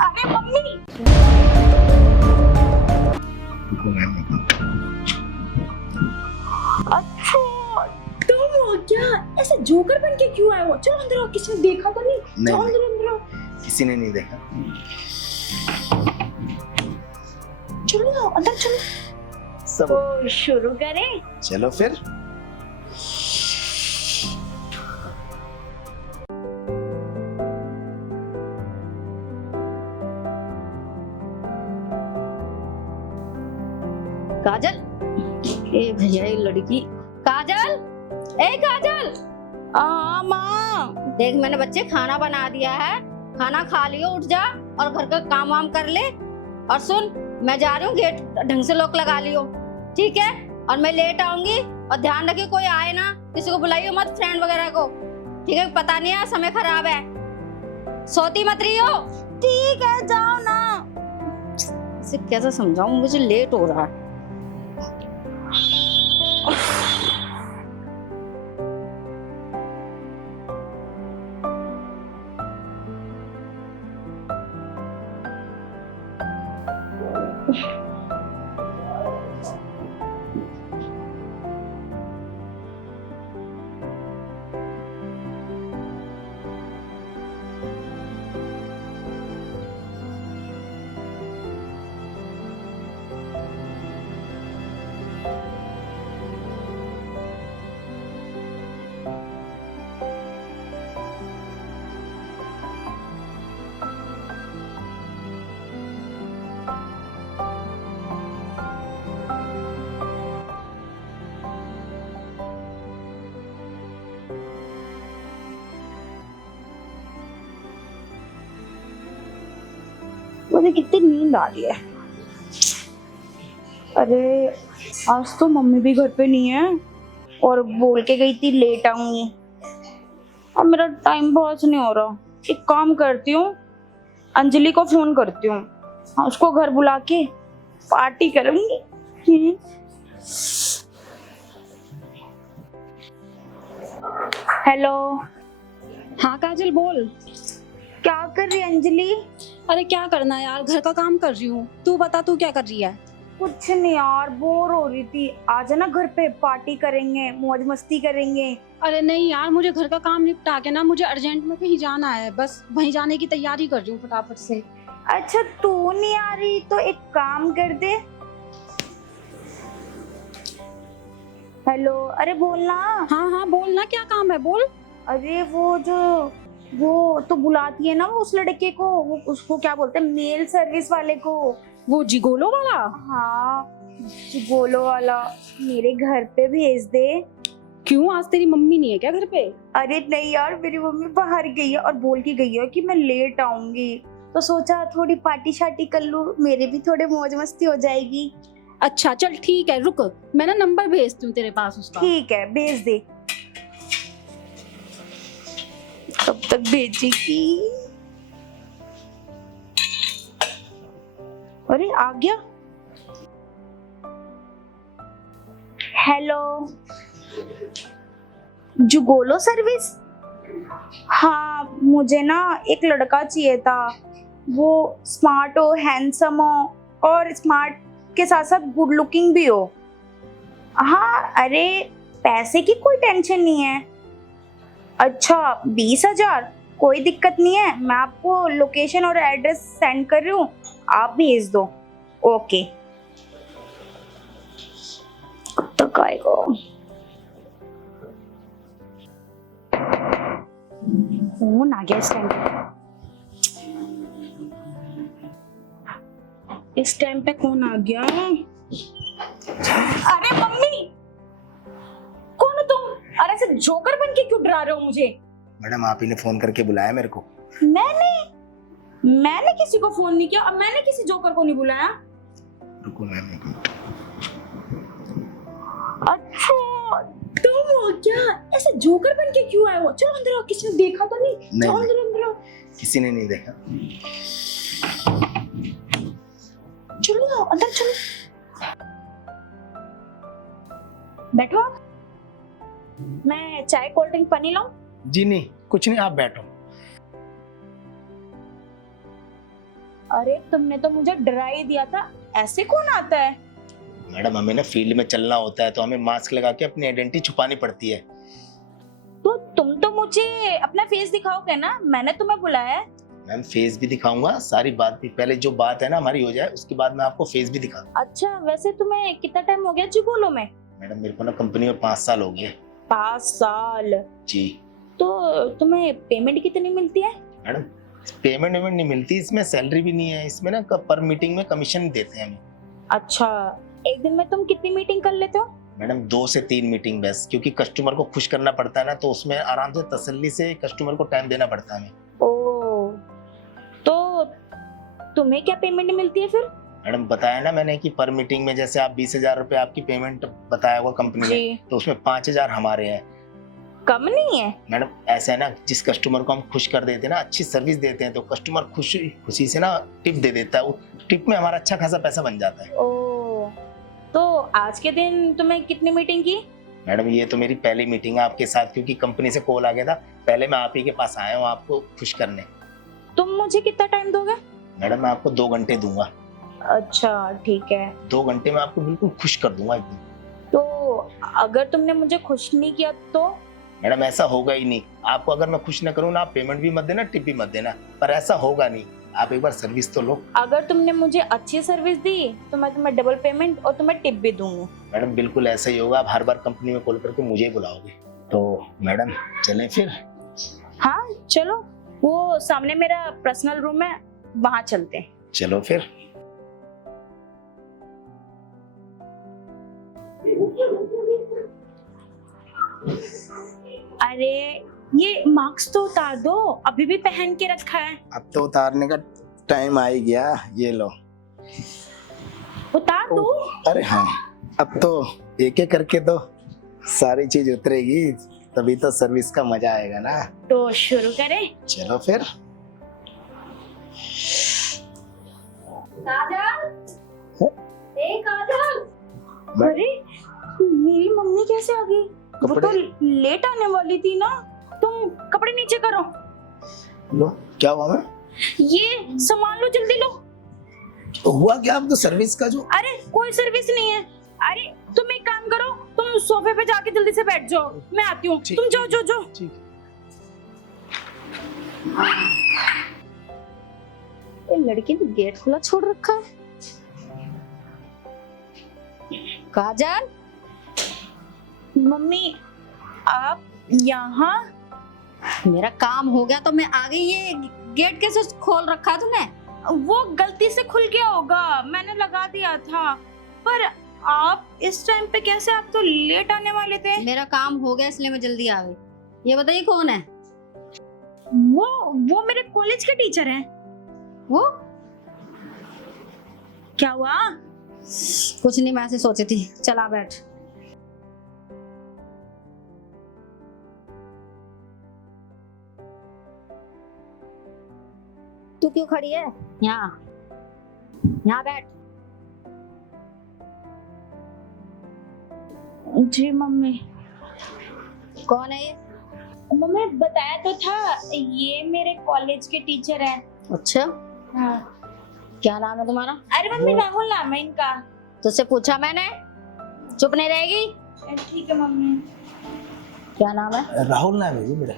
अरे मम्मी। रुको मैम। अच्छा तुम हो क्या? ऐसे जोकर बन के क्यों आए हो? चलो अंदर आओ, किसी ने देखा तो नहीं? चलो अंदर अंदर आओ। किसी ने नहीं देखा। चलो आओ अंदर चलो। सब तो शुरू करें? चलो फिर। काजल, ए भैया ये लड़की। काजल, ए काजल। माँ। देख मैंने बच्चे खाना बना दिया है, खाना खा लियो, उठ जा और घर का काम वाम कर ले। और सुन, मैं जा रही हूँ, गेट ढंग से लॉक लगा लियो, ठीक है? और मैं लेट आऊंगी और ध्यान रखियो कोई आए ना, किसी को बुलाइयो मत, फ्रेंड वगैरह को, ठीक है? पता नहीं है समय खराब है, सोती मत रहियो। ठीक है जाओ ना। इसे कैसे समझाऊं, मुझे लेट हो रहा है। मुझे कितनी नींद आ रही है। अरे आज तो मम्मी भी घर पे नहीं है और बोल के गई थी लेट आऊंगी। अब मेरा टाइम पास नहीं हो रहा। एक काम करती हूँ, अंजलि को फोन करती हूँ, उसको घर बुला के पार्टी करूंगी। हेलो। हाँ काजल बोल। क्या कर रही है अंजलि? अरे क्या करना है यार, घर का काम कर रही हूँ। तू बता तू क्या कर रही है? कुछ नहीं यार, बोर हो रही थी। आजा ना घर पे, पार्टी करेंगे, मौज मस्ती करेंगे। अरे नहीं यार, मुझे घर का काम निपटा के ना, मुझे अर्जेंट में कहीं जाना है, बस वहीं जाने की तैयारी कर रही हूँ फटाफट से। अच्छा तू नहीं आ रही तो एक काम कर दे। हेलो, अरे बोलना। हाँ हाँ बोल ना, क्या काम है बोल। अरे वो तो बुलाती है ना वो उस लड़के को, वो उसको क्या बोलते हैं, मेल सर्विस वाले को। वो जिगोलो वाला? हाँ जिगोलो वाला, मेरे घर पे भेज दे। क्यों, आज तेरी मम्मी नहीं है क्या घर पे? अरे नहीं यार, मेरी मम्मी बाहर गई है और बोल के गई है कि मैं लेट आऊंगी, तो सोचा थोड़ी पार्टी शार्टी कर लूं, मेरे भी थोड़े मौज मस्ती हो जाएगी। अच्छा चल ठीक है, रुक मैं ना नंबर भेजती हूँ तेरे पास उसका। ठीक है भेज दे। कब तक भेजेगी? अरे आ गया। हेलो जुगोलो सर्विस। हाँ मुझे ना एक लड़का चाहिए था, वो स्मार्ट हो, हैंडसम हो और स्मार्ट के साथ साथ गुड लुकिंग भी हो। हाँ अरे पैसे की कोई टेंशन नहीं है। अच्छा 20,000, कोई दिक्कत नहीं है, मैं आपको लोकेशन और एड्रेस सेंड कर रही हूँ, आप भेज दो। ओके। कब तक आएगा? फोन आ गया इस टाइम पे कौन आ गया? अरे मम्मी, कौन हो तुम? अरे ऐसे जोकर बन के क्यों डरा रहे हो मुझे? मैडम आप ही ने फोन करके बुलाया मेरे को। मैंने किसी को फोन नहीं किया, अब मैंने किसी जोकर को नहीं बुलाया। रुको मैम एक मिनट। अच्छा तुम हो क्या? ऐसे जोकर बन के क्यों आए हो? चलो अंदर आओ, किसी ने देखा तो नहीं? चलो अंदर अंदर आओ। किसी ने नहीं देखा। चलो आओ अंदर चलो। बैठो आप। मैं चाय कोल्ड ड्रिंक पानी लाऊं? जी नहीं, कुछ नहीं, आप बैठो। अरे तुमने तो मुझे डरा ही दिया था, ऐसे कौन आता है? मैडम हमें ना फील्ड में चलना होता है तो हमें मास्क लगा के अपनी आइडेंटिटी छुपानी पड़ती है। तो तुम तो मुझे अपना फेस दिखाओगे ना, मैंने तुम्हें बुलाया है। मैम फेस भी दिखाऊंगा, सारी बात भी, पहले जो बात है ना हमारी हो जाए उसके बाद मैं आपको फेस भी दिखा दूं। अच्छा वैसे तुम्हें कितना टाइम हो गया जुगोलो में? मैडम मेरे को ना कंपनी में 5 साल हो गए। 5 साल? जी। तो तुम्हें पेमेंट कितनी मिलती है? मैडम पेमेंट नहीं मिलती, इसमें सैलरी भी नहीं है, इसमें ना पर मीटिंग में कमीशन देते हैं हमें। अच्छा, एक दिन में तुम कितनी मीटिंग कर लेते हो? मैडम 2 से 3 मीटिंग बस, क्योंकि कस्टमर को खुश करना पड़ता है ना, तो उसमें आराम से तसल्ली से कस्टमर को टाइम देना पड़ता है हमें। ओ, तो तुम्हें क्या पेमेंट मिलती है फिर? मैडम बताया ना मैंने कि पर मीटिंग में जैसे आप 20,000 रुपए आपकी पेमेंट बताया हुआ कंपनी ने, तो उसमें 5,000 हमारे हैं। कम नहीं है? मैडम ऐसा है ना, जिस कस्टमर को हम खुश कर देते हैं ना, अच्छी सर्विस देते हैं, तो कस्टमर खुशी से ना टिप दे देता है, वो टिप में हमारा अच्छा खासा पैसा बन जाता है। ओ, तो आज के दिन तुमने कितनी मीटिंग की? मैडम ये तो मेरी पहली मीटिंग है आपके साथ, क्योंकि कंपनी से कॉल आ गया था, पहले मैं आप ही के पास आया हूँ आपको खुश करने। तुम मुझे कितना टाइम दोगे? मैडम मैं आपको 2 घंटे दूंगा। अच्छा ठीक है। 2 घंटे में आपको बिल्कुल खुश कर दूंगा एकदम। तो अगर तुमने मुझे खुश नहीं किया तो? मैडम ऐसा होगा ही नहीं, आपको अगर मैं खुश ना करूँ ना, आप पेमेंट भी मत देना, टिप भी मत देना, पर ऐसा होगा नहीं, आप एक बार सर्विस तो लो। अगर तुमने मुझे अच्छी सर्विस दी तो मैं तुम्हें डबल पेमेंट और तुम्हें टिप भी दूंगी। मैडम बिल्कुल ऐसा ही होगा, आप हर बार कंपनी में कॉल करके मुझे ही बुलाओगे। तो मैडम चलें फिर? हाँ चलो, वो सामने मेरा पर्सनल रूम है, वहां चलते हैं। चलो फिर। अरे ये मास्क तो उतार दो, अभी भी पहन के रखा है। अब तो उतारने का टाइम आ ही गया, ये लो। उतार दो। अरे हाँ, अब तो एक एक करके तो सारी चीज उतरेगी, तभी तो सर्विस का मजा आएगा ना। तो शुरू करें? चलो फिर। काजल, ए काजल। अरे मेरी मम्मी कैसे आ गई? वो तो लेट आने वाली थी ना। तुम कपड़े नीचे करो। लो क्या हुआ? मैं ये सामान लो, जल्दी लो। तो हुआ क्या? अब तो सर्विस का जो। अरे कोई सर्विस नहीं है। अरे तुम एक काम करो, तुम सोफे पे जाके जल्दी से बैठ जाओ, मैं आती हूँ। तुम जाओ जाओ जाओ। ठीक। ये लड़की ने गेट खुला छोड़ रखा है। काजल, मम्मी आप यहाँ? मेरा काम हो गया तो मैं आ गई। ये गेट कैसे खोल रखा है तूने? वो गलती से खुल गया होगा, मैंने लगा दिया था। पर आप इस टाइम पे कैसे? आप तो लेट आने वाले थे। मेरा काम हो गया इसलिए मैं जल्दी आ गई। ये बताइए कौन है? वो मेरे कॉलेज के टीचर हैं। वो क्या हुआ? कुछ नहीं, मैं ऐसे सोची थी। चला बैठ। तू क्यों खड़ी है? यहाँ बैठ। जी मम्मी। कौन है ये? मम्मी बताया तो था, ये मेरे कॉलेज के टीचर हैं। अच्छा, हाँ। क्या नाम है तुम्हारा? अरे मम्मी राहुल नाम है इनका। तुझसे पूछा मैंने, चुप नहीं रहेगी? ठीक है मम्मी। क्या नाम है? राहुल नाम है जी मेरा।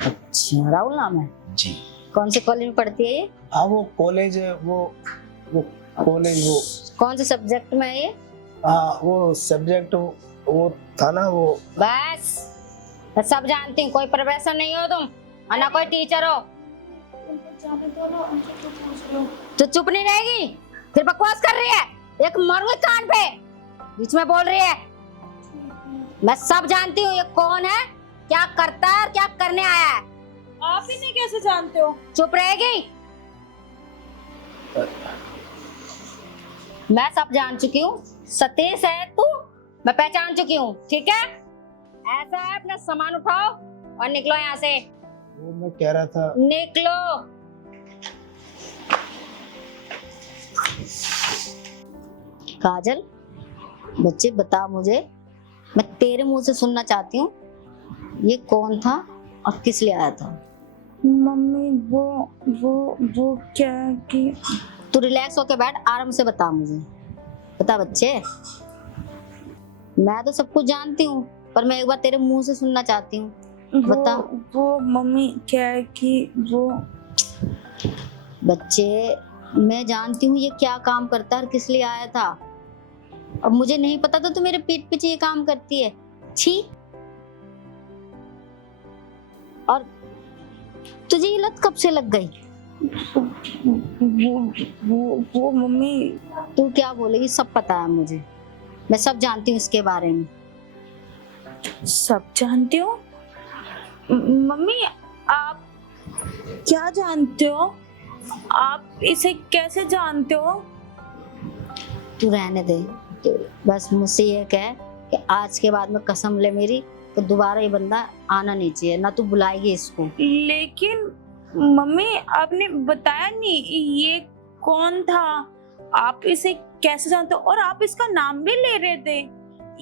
अच्छा, राहुल नाम है जी। कौन से कॉलेज में पढ़ती है ये? हाँ वो कॉलेज, वो कॉलेज, वो कौन से सब्जेक्ट में है ये? हाँ वो सब्जेक्ट वो था ना, वो। बस मैं सब जानती हूँ, कोई प्रोफेसर नहीं हो तुम और ना कोई टीचर हो। तो चुप नहीं रहेगी? फिर बकवास कर रही है, एक मारूंगी कान पे, बीच में बोल रही है। मैं सब जानती हूँ ये कौन है, क्या करता है और क्या करने आया है। आप इन्हें कैसे जानते हो? चुप रहेगी? मैं सब जान चुकी हूँ। सतीश है तू, मैं पहचान चुकी हूँ। ठीक है, ऐसा है, अपना सामान उठाओ और निकलो यहाँ से। वो मैं कह रहा था। निकलो। काजल, बच्चे बता मुझे, मैं तेरे मुंह से सुनना चाहती हूँ, ये कौन था और किस लिए आया था? मम्मी वो क्या है कि तू रिलैक्स होके बैठ, आराम से बता मुझे। बता बच्चे, मैं तो सब कुछ जानती हूँ, पर मैं एक बार तेरे मुंह से सुनना चाहती हूँ। बता। वो मम्मी क्या है कि वो बच्चे, मैं जानती हूँ ये क्या काम करता है और किस लिए आया था। अब मुझे नहीं पता तो तू मेरे पीठ पीछे ये काम करती है। छी। और तुझे ये लत कब से लग गई? वो मम्मी तू क्या बोलेगी, सब पता है मुझे, मैं सब जानती हूँ इसके बारे में। सब जानती हो? मम्मी आप क्या जानते हो? आप इसे कैसे जानते हो? तू रहने दे, तो बस मुझसे ये कह कि आज के बाद में कसम ले मेरी कि दोबारा ये बंदा आना नहीं चाहिए, ना तू बुलाएगी इसको। लेकिन मम्मी आपने बताया नहीं ये कौन था, आप इसे कैसे जानते हो? और आप इसका नाम भी ले रहे थे,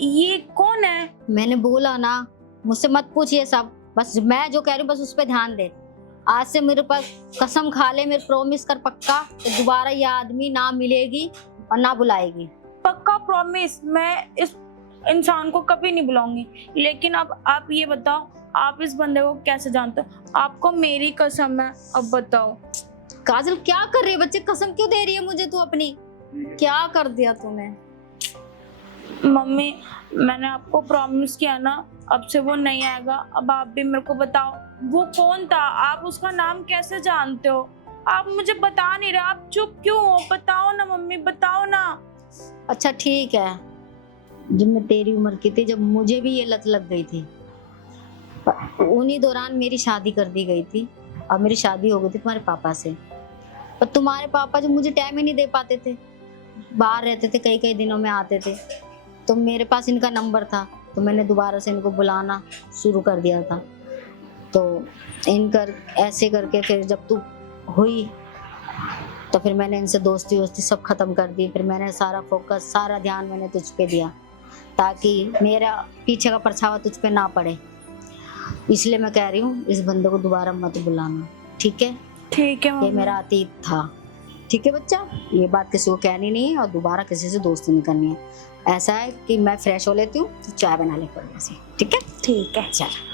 ये कौन है? मैंने बोला ना, मुझसे मत पूछ ये सब, बस मैं जो कह रही हूँ बस उस पर ध्यान दे। आज से मेरे पास कसम खा ले, मेरे प्रॉमिस कर पक्का, तो दोबारा ये आदमी ना मिलेगी और ना बुलाएगी। पक्का प्रॉमिस, मैं इस इंसान को कभी नहीं बुलाऊंगी। लेकिन अब आप ये बताओ, आप इस बंदे को कैसे जानते हो? आपको मेरी कसम है, अब बताओ। काजल क्या कर रही है बच्चे, कसम क्यों दे रही है मुझे तू अपनी? क्या कर दिया तूने? मम्मी मैंने आपको प्रॉमिस किया ना, अब से वो नहीं आएगा। अब आप भी मेरे को बताओ वो कौन था, आप उसका नाम कैसे जानते हो? आप मुझे बता नहीं रहे, आप चुप क्यों हो? बताओ ना मम्मी, बताओ ना। अच्छा ठीक है, जब मैं तेरी उम्र की थी, जब मुझे भी ये लत लग गई थी, उन्हीं दौरान मेरी शादी कर दी गई थी और मेरी शादी हो गई थी तुम्हारे पापा से। पर तुम्हारे पापा जो मुझे टाइम ही नहीं दे पाते थे, बाहर रहते थे, कई कई दिनों में आते थे, तो मेरे पास इनका नंबर था, तो मैंने दोबारा से इनको बुलाना शुरू कर दिया था। तो ऐसे करके फिर जब तू हुई तो फिर मैंने इनसे दोस्ती वोस्ती सब खत्म कर दी। फिर मैंने सारा फोकस, सारा ध्यान मैंने तुझ पे दिया, ताकि मेरा पीछे का परछावा तुझ पे ना पड़े। इसलिए मैं कह रही हूँ इस बंदे को दोबारा मत बुलाना, ठीक है? ठीक है ये मम्मी। मेरा अतीत था, ठीक है बच्चा? ये बात किसी को कहनी नहीं है और दोबारा किसी से दोस्ती नहीं करनी है। ऐसा है कि मैं फ्रेश हो लेती हूँ, तो चाय बना ले पड़ने से, ठीक है? ठीक है। चल।